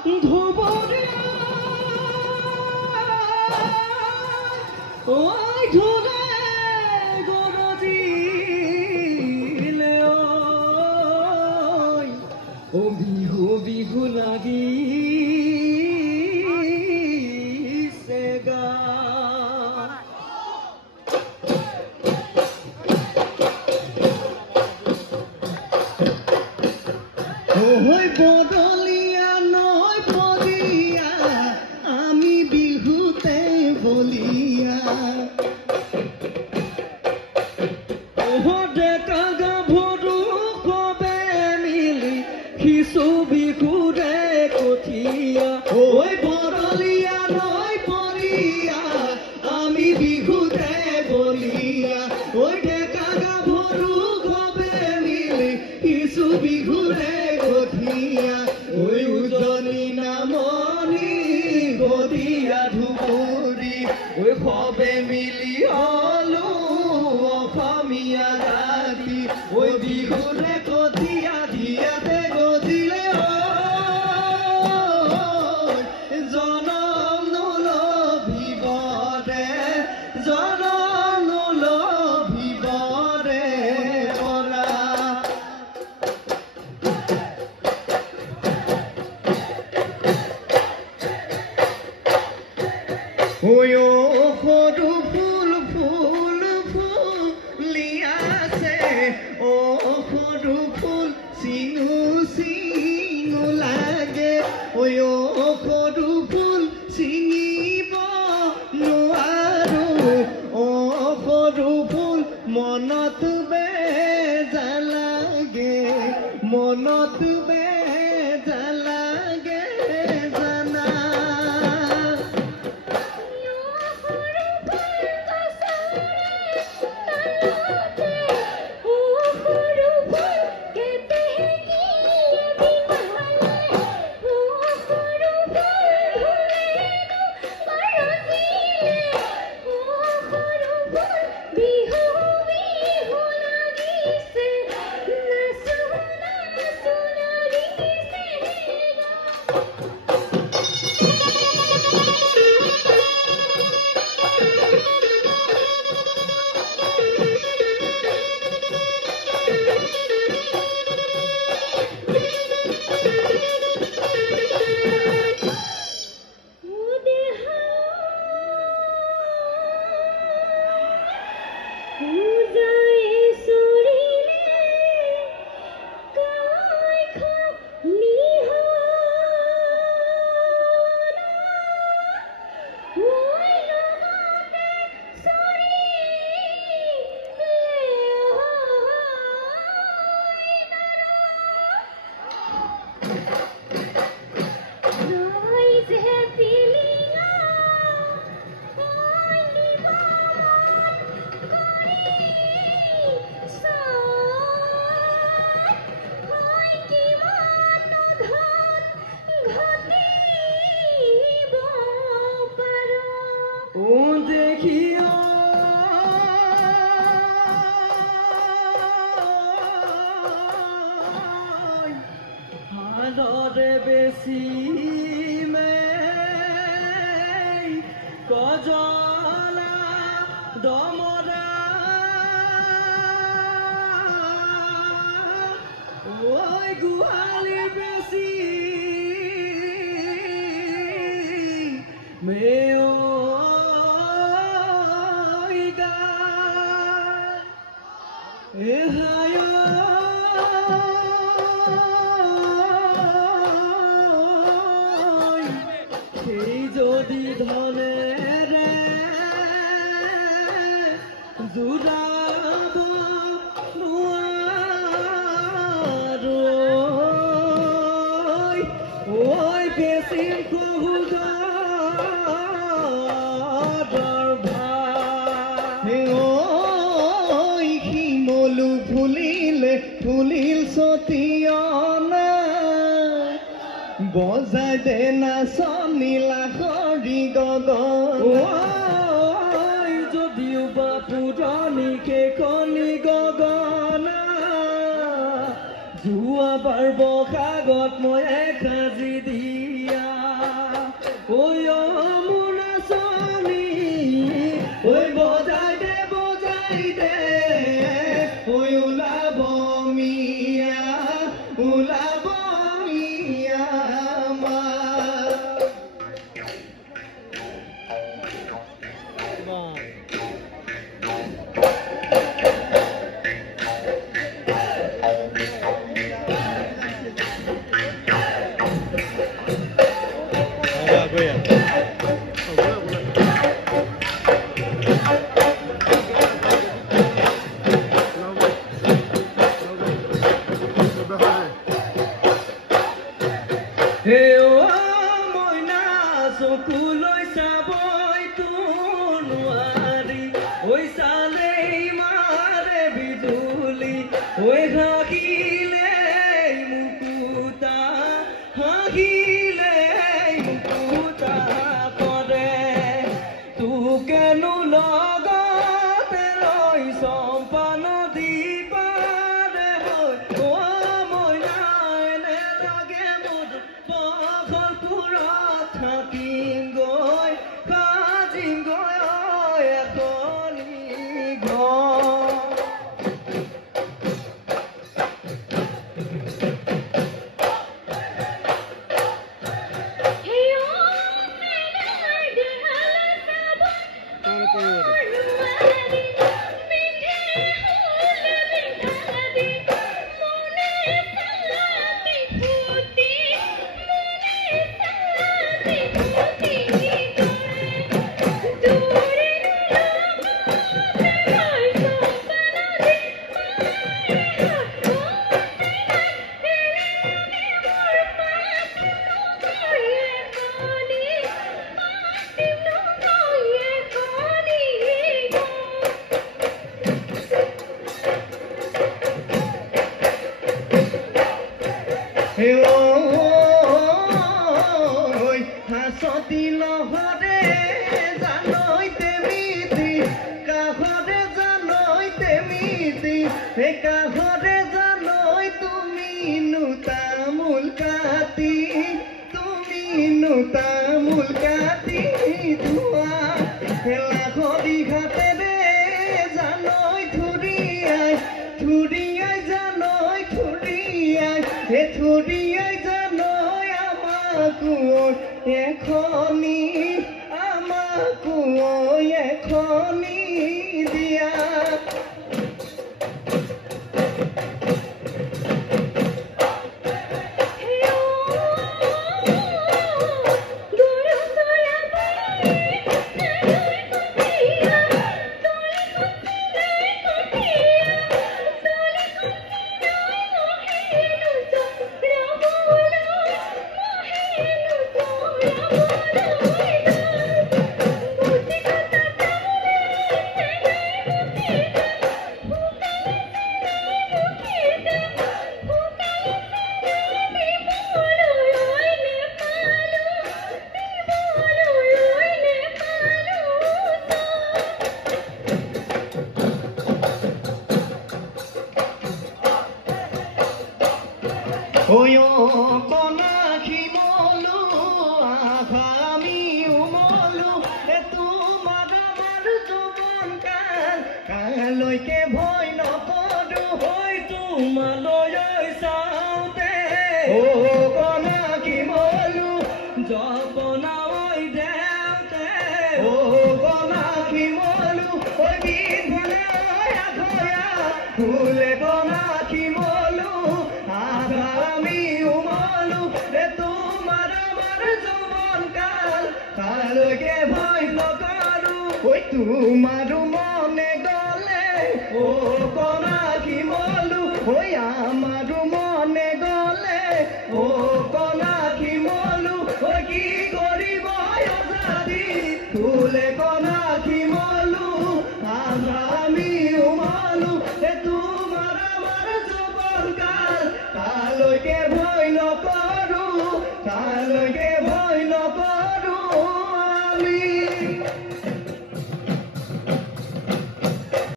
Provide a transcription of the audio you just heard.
ধুবুৰীয়া ঐ ধুলে গৰজিলে ঐ বিহু বিহু লাগিছে গা ঐ বদলিয়া নয় পদিয়া আমি বিহুতে বলিয়া ডেকা গাভৰু কবে মিলি কিছু বিহুৰে কঠীয়া ঐ বদলিয়া নয় পদিয়া আমি বিহুতে বলিয়া ঐ ডেকা গাভৰু কবে মিলি কিছু বিহুৰে কঠীয়া ঐ উজনি নামনি গদিয়া ধুবুৰী ঐ সবে মিলি হলো অসমীয়া জাতি ঐ বিহুৰে কঠীয়া দিয়াতে গজিলে জনম নলভিবৰে জনম নলভিবৰে পৰা ঐ সৰু ফুল ফুল ফুলিয়াছে ও সৰু ফুল চিঙু চিঙু লাগে ঐ সৰু ফুল চিঙিব নোৱাৰো ও সৰু ফুল মনত বেজালাগে মনত বেজালাগে জানা বেশি মে কজলা দমৰা ওই গুহালি বেশি মেও গা এহায় যদি ধনেৰে জুড়াব নোৱাৰো ওই বেশি কহুদাৰ ভাই ওই শিমলু ফুলিলে ফুলিল সতিয়ানা বজাই দে নাচনীলা হৰি গগন যদিও বা পুৰণিকে কণি গগনা যোৱাবাৰ বহাগত মই এসাজি দিয়া হে ও মইনা চকুলৈ চাবই তোৰ নোৱাৰি ঐ চালেই মাৰে বিজুলি ঐ হাঁহিলে মুকুতা হাঁহিলে মুকুতা কৰে তোকেনো লগতে লৈ চম্পা নদী পাৰে ঐ মইনা এনে লাগে মোৰ বখলপুৰত থাকিম গৈ কাজিম গৈ এখনি ঘৰ হাসতি লহরে জানইতে মিতি কাহরে জানইতে মিতি হে কাহরে জানই তুমি নুতামুল কাতি ধোয়া হেলা ঘড়ি ঘাটে রে জানই থুরিয়াই জানই থুরিয়াই হে থুরিয়াই জানই আমাকো এখনি দিয়া ওই কনাখি মলু আভামি উমলু তোমার আমার যৌবন কালৈকে ভয় নকৰো হৈ তোমালৈ চাওঁতে ও কনাখি মলু যপনা ঐ দেওঁতে ও কনাখি মলু ঐ বিধনা আঘয়া ফুলে কনাখি মলু আমি উমলু তোমার আমার যৌবন কালৈকে ভয় নকৰো ওই তোমাৰ মনে গলে ও কনাখি মলু ওই আমাৰ মনে গলে ও কনা